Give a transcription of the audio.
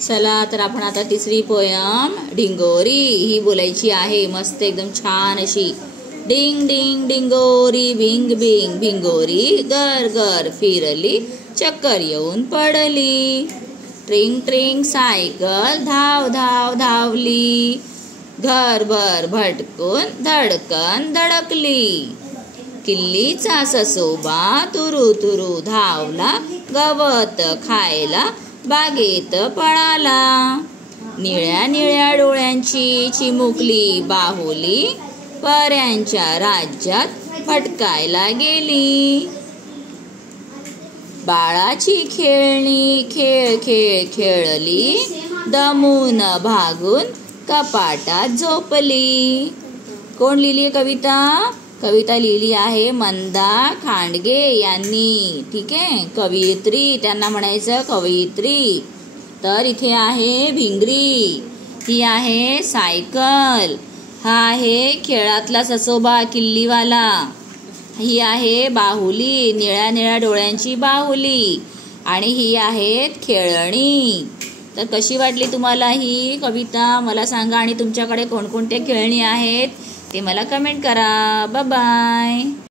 चला तर आपण आता तिसरी पोयम डिंगोरी ही बोलायची आहे. मस्त एकदम छान अशी. डिंग डिंग डिंगोरी भिंग भिंग भिंगोरी गर गर फिरली चक्कर येऊन पडली. ट्रिंग ट्रिंग सायकल धाव धाव धावली. घरभर भटकून धडकन धडकली. किल्लीचा ससोबा तुरु तुरु धावला. गवत खायला बागेत पळाला. निळ्या निळ्या डोळ्यांची चिमुकली बाहुली पऱ्यांच्या राज्यात भटकायला गेली. बाळाची खेळणी खेळ खेळ खेळली. दमून भागून कपाटात झोपली. कोण लिहिली कविता? कविता लिहिली आहे मंदा खांडगे यांनी. ठीक आहे, कवयित्री त्यांना म्हणायचं कवयित्री. तर इथे आहे भिंगरी, ही आहे सायकल, हा आहे खेळातला ससोबा किल्लीवाला, ही आहे बाहुली निळ्या निळ्या डोळ्यांची बाहुली, आणि ही आहेत खेळणी. तर कशी वाटली तुम्हाला ही कविता मला सांगा, आणि तुमच्याकडे कोणकोणत्या खेळणी आहेत ते मला कमेंट करा. Bye bye.